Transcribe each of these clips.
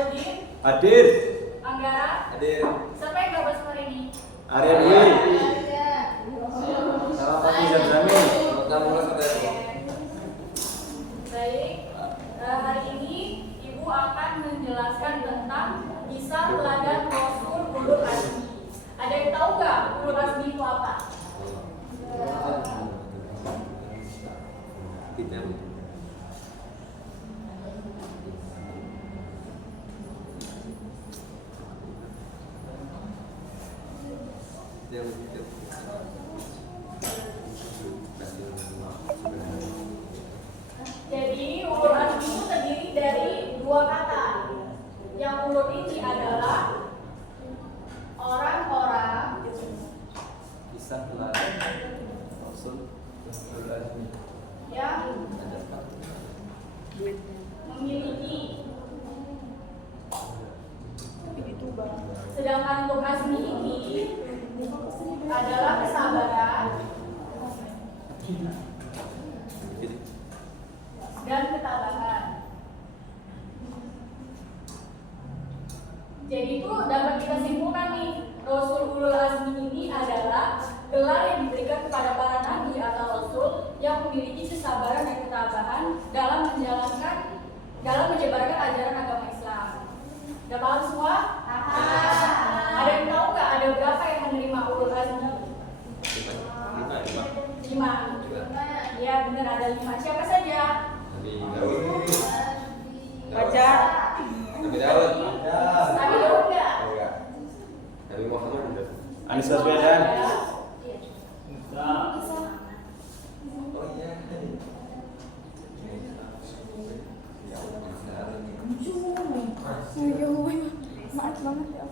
Jamaludin, Hadir. Anggara, Hadir. siapa yang gak bahas hari ini? Arya Dwi. Sama Fatih Zamzami. Baik, hari ini Ibu akan menjelaskan tentang kisah teladan Rasul Ulul Azmi. Ada yang tahu nggak Ulul Azmi itu apa? Tidak. Jadi Ulul Azmi itu terdiri dari dua kata. Yang ulul ini adalah orang-orang Kisah teladan Rasul Ulul Azmi. yang memiliki. Sedangkan untuk azmi ini adalah kesabaran dan ketabahan. Jadi itu dapat kita simpulkan nih, Rasul Ulul Azmi ini adalah gelar yang diberikan kepada para nabi atau rasul yang memiliki kesabaran dan ketabahan dalam menyebarkan ajaran agama Islam. Udah paham semua? Ada yang tahu nggak ada berapa yang menerima Ulul Azmi? 5. Ya benar, ada 5. Siapa saja? Nabi Daud. Baca. Nabi Daud. Nabi Daud nggak? Enggak. Nabi Muhammad udah. Anies Baswedan. Oh iya. Maaf banget ya.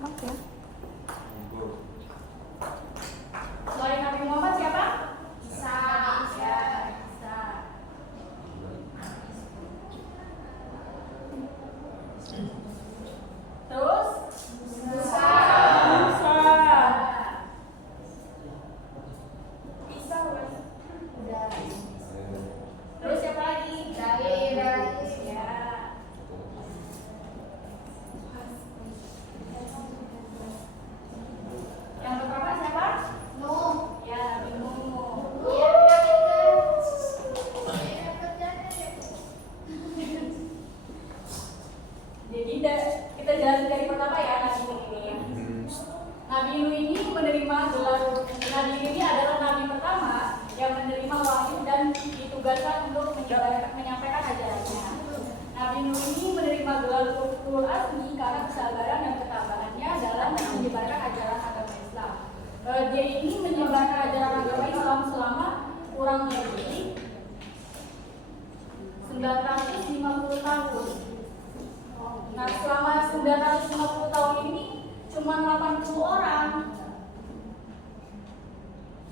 Maaf ya. Selain Nabi Muhammad siapa? Isa. Ya, Isa. Terus Musa. Isa udah. Terus siapa lagi? Ibrahim. Ya. Yang pertama siapa? Nuh. Ya, Nabi Nuh. Jadi kita jelasin dari pertama ya Nabi Nuh ini. Nabi Nuh ini menerima gelar Nabi ini adalah Nabi pertama yang menerima wahyu dan ditugaskan untuk menyampaikan ajarannya. Nabi Nuh ini menerima gelar Ulul Azmi karena kesabaran dan ketabahannya dalam menyebarkan ajaran agama Islam. Dia ini menyebarkan ajaran agama Islam selama kurang lebih 950 tahun. Nah, selama 950 tahun ini cuma 80 orang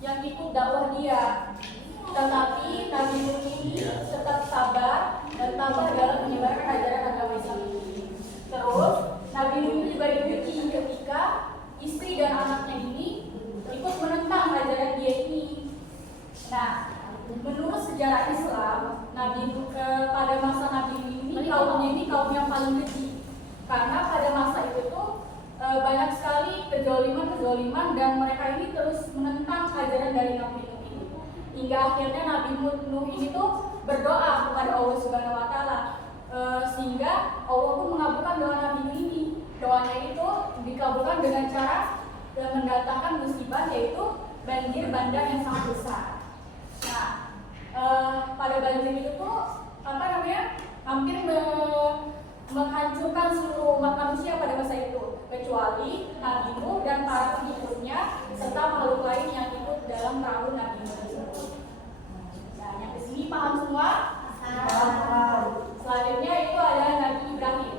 yang ikut dakwah dia. Tetapi Nabi Nuh ini tetap sabar dan tabah dalam menyebarkan ajaran agama Islam ini. Terus Nabi Nuh ini juga diuji ketika istri dan anaknya ini ikut menentang ajaran dia ini. Nah, menurut sejarah Islam, Nabi Nuh pada masa Nabi Nuh ini kaumnya ini kaum yang paling keji. Karena pada masa itu tuh banyak sekali kezaliman dan mereka ini terus menentang ajaran dari Nabi Nuh ini. Hingga akhirnya Nabi Nuh ini tuh berdoa kepada Allah Subhanahu wa taala sehingga Allah pun mengabulkan doa Nabi Nuh ini. Doanya itu dikabulkan dengan cara mendatangkan musibah, yaitu banjir bandang yang sangat besar. Nah, pada banjir itu tuh hampir menghancurkan seluruh umat manusia pada masa itu, kecuali Nabi Nuh dan para pengikutnya serta makhluk lain yang ikut dalam perahu Nabi Nuh tersebut. Nah, yang kesini paham semua? Selanjutnya itu adalah Nabi Ibrahim.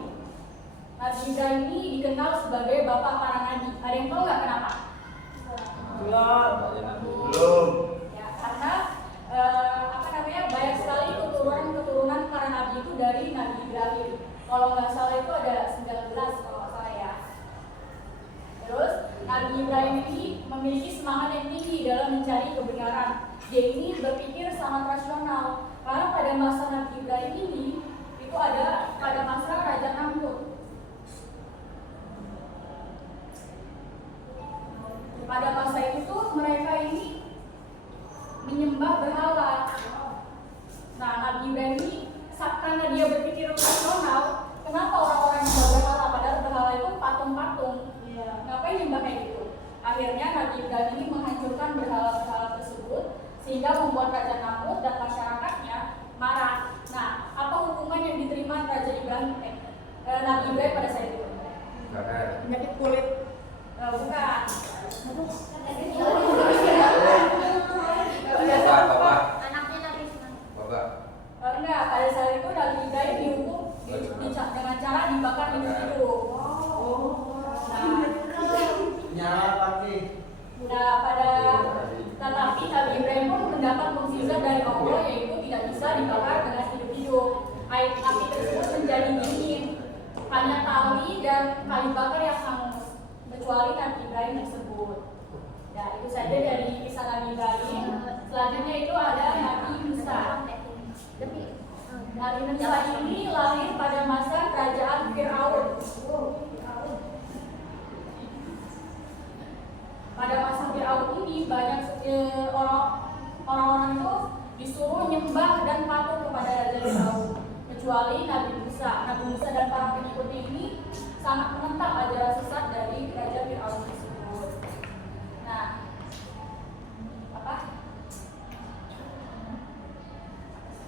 Nabi Ibrahim ini dikenal sebagai bapak para nabi. Ada yang tahu nggak kenapa? Belum. Ya, karena banyak sekali keturunan para nabi itu dari Nabi Ibrahim. Kalau nggak salah itu ada 19 kalau nggak salah ya. Terus Nabi Ibrahim ini memiliki semangat yang tinggi dalam mencari kebenaran. Dia ini berpikir sangat rasional. Karena pada masa Nabi Ibrahim ini itu ada pada masa Raja Namrud. menyembah berhala. Nah, Nabi Ibrahim ini karena dia berpikir rasional, kenapa orang-orang yang berhala, padahal berhala itu patung-patung, ngapain nyembah kayak gitu? Akhirnya Nabi Ibrahim ini menghancurkan berhala-berhala tersebut sehingga membuat Raja Namrud dan masyarakatnya marah. Nah, apa hukuman yang diterima Raja Ibrahim, Nabi Ibrahim pada saat itu? Penyakit kulit. Bukan. Bapak. Anaknya Nabi Ismail. Bapak. Enggak, pada saat itu Nabi Ibrahim dihukum dengan cara dibakar hidup-hidup. Nah, tetapi Nabi Ibrahim pun mendapat mukjizat dari Allah, yaitu tidak bisa dibakar dengan hidup-hidup. Api tersebut menjadi dingin, hanya tali dan kayu bakar yang hangus, kecuali Nabi Ibrahim tersebut. Nah, itu saja dari kisah Nabi Ibrahim. Selanjutnya itu ada Nabi Musa. Nabi Musa ini lahir pada masa kerajaan Fir'aun. Pada masa Fir'aun ini banyak orang-orang itu disuruh nyembah dan patuh kepada Raja Fir'aun, kecuali Nabi Musa. Nabi Musa dan para pengikutnya ini sangat menentang ajaran sesat dari Raja Fir'aun tersebut. Nah, apa?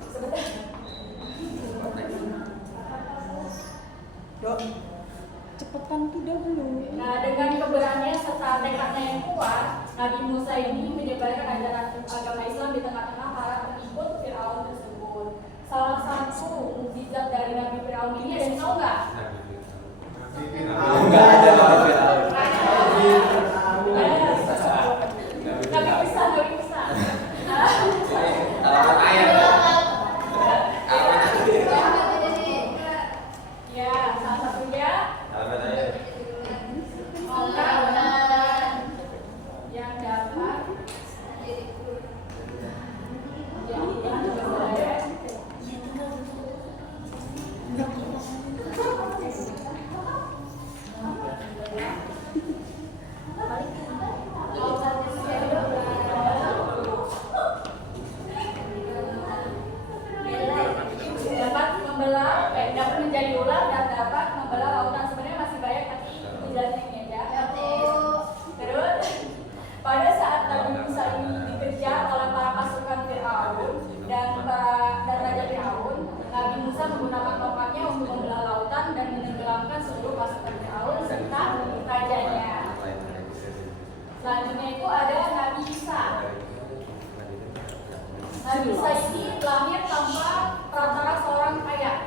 Sebentar. Cepetan tidak dulu. Nah, dengan keberanian serta tekadnya yang kuat, Nabi Musa ini menyebarkan ajaran agama Islam di tengah-tengah para pengikut Fir'aun tersebut. Salah satu mukjizat dari Nabi Fir'aun ini ada yang tahu nggak? Enggak ada Nabi Fir'aun. Nabi Musa. Alamat ayat. Ya, salah satunya Alamat ayat. orang yang dapat dapat menjadi ular dan dapat membelah lautan. Sebenarnya masih banyak tapi dijelasin ini aja. Terus pada saat Nabi Musa ini dikejar oleh para pasukan Fir'aun dan Raja Fir'aun, Nabi Musa menggunakan tongkatnya untuk membelah lautan dan menenggelamkan seluruh pasukan Fir'aun serta rajanya. Selanjutnya itu ada Nabi Isa. Nabi Isa ini lahir tanpa perantara seorang ayah.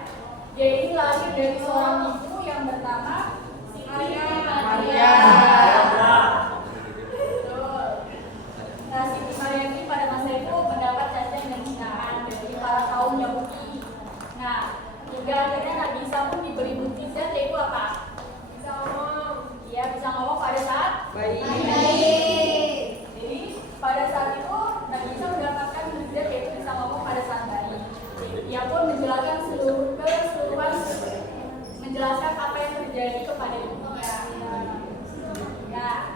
Dia ini lahir dari seorang ibu yang bernama Maria. Nah, Siti Maria ini pada masa itu mendapat cacian dan hinaan dari para kaum Yahudi. Nah, hingga akhirnya Nabi Isa pun diberi mukjizat, yaitu apa? Bisa ngomong. Iya, bisa ngomong pada saat bayi. Jadi pada saat itu Nabi Isa mendapatkan mukjizat, yaitu bisa ngomong pada saat bayi. Ia pun menjelaskan keseluruhan, menjelaskan apa yang terjadi kepada ibunya. Nah,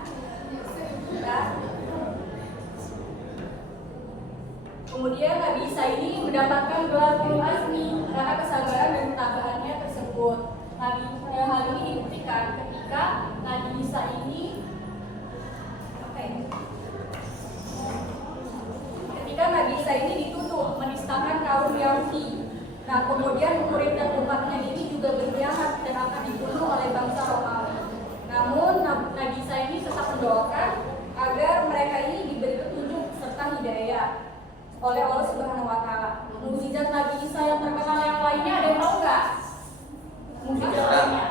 kemudian Nabi Isa ini mendapatkan gelar Ulul Azmi karena kesabaran dan ketabahannya tersebut. Hal ini dibuktikan ketika Nabi Isa ini dituduh menistakan kaum Yahudi. Nah, kemudian murid dan umatnya ini juga berkhianat dan akan dibunuh oleh bangsa Romawi. Namun Nabi Isa ini tetap mendoakan agar mereka ini diberi petunjuk serta hidayah oleh Allah Subhanahu wa taala. Mukjizat Nabi Isa yang terkenal yang lainnya ada yang tahu nggak? Mukjizat lainnya.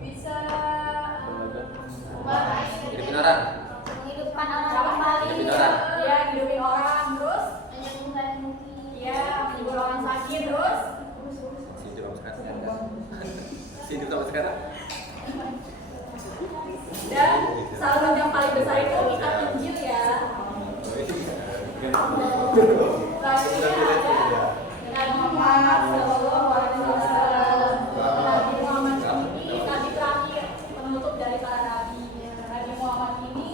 Bisa Hidupin orang. Menghidupkan orang kembali. Hidupin orang. Ya, hidupin orang terus. menyembuhkan mungkin. Ya, menyembuhkan orang sakit terus. Hidup sampai sekarang. Hidup sampai sekarang. Dan salawat yang paling besar itu kitab Injil ya. Selanjutnya ada Nabi Muhammad Sallallahu Alaihi Wasallam. Nabi Muhammad ini nabi terakhir, penutup dari para nabi. Nabi Muhammad ini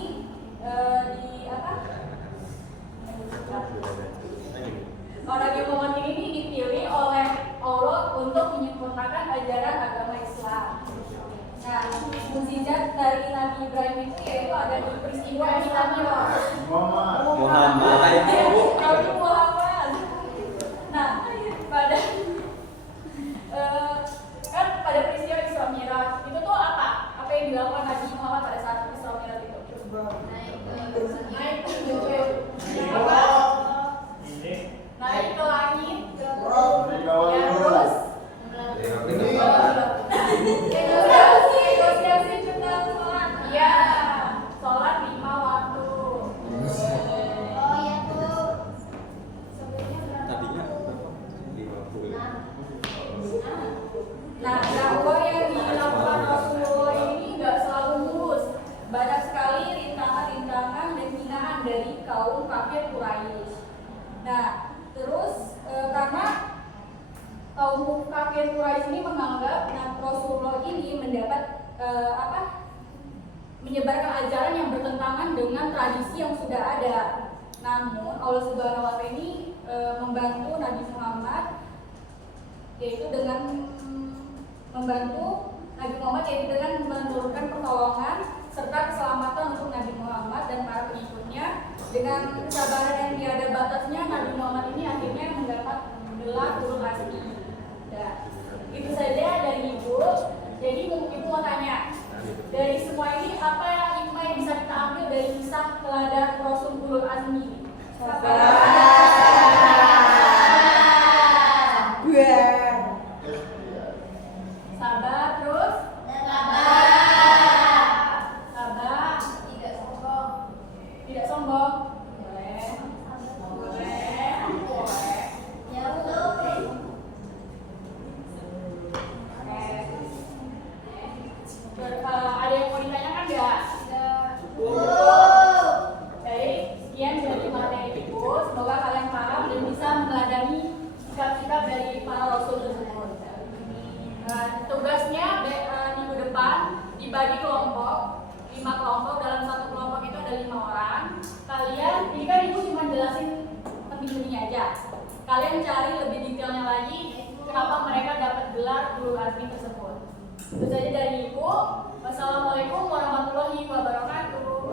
Nabi Ibrahim itu yaitu ada di peristiwa Islamiyah. Muhammad. Nabi Muhammad. Nah, pada kan pada peristiwa Isra Mi'raj itu tuh apa? Apa yang dilakukan Nabi Muhammad pada saat Isra Mi'raj itu? Naik ke langit, ya terus negosiasi tentang sholat. Iya, sholat 5 waktu. Oh ya tuh. Tadinya 50. Nah, dakwah yang dilakukan Rasulullah ini nggak selalu mulus. Banyak sekali rintangan-rintangan dan hinaan dari kaum kafir Quraisy. Nah, terus karena kaum kafir Quraisy ini menganggap Rasulullah ini mendapat menyebarkan ajaran yang bertentangan dengan tradisi yang sudah ada. Namun Allah Subhanahu wa Ta'ala ini membantu Nabi Muhammad yaitu dengan menurunkan pertolongan serta keselamatan untuk Nabi Muhammad dan para pengikutnya. Dengan kesabaran yang tiada batasnya, Nabi Muhammad ini akhirnya mendapat gelar ulul azmi. Ya, itu saja dari Ibu. Jadi Ibu mau tanya, dari semua ini apa hikmah yang bisa kita ambil dari kisah teladan Rasul ulul azmi? Sabar, terus sabar, tidak sombong, boleh. Ya tuh. Ada yang mau ditanyakan nggak? Baik, sekian dari materi Ibu. Semoga kalian paham dan bisa meneladani sikap-sikap dari para Rasul tersebut. Tugasnya minggu depan dibagi kelompok, 5 kelompok. Dalam satu kelompok itu ada 5 orang. Kalian, ini kan Ibu cuma jelasin penting-pentingnya aja. Kalian cari lebih detailnya lagi kenapa mereka dapat gelar ulul azmi tersebut. Itu saja dari Ibu. Wassalamualaikum warahmatullahi wabarakatuh.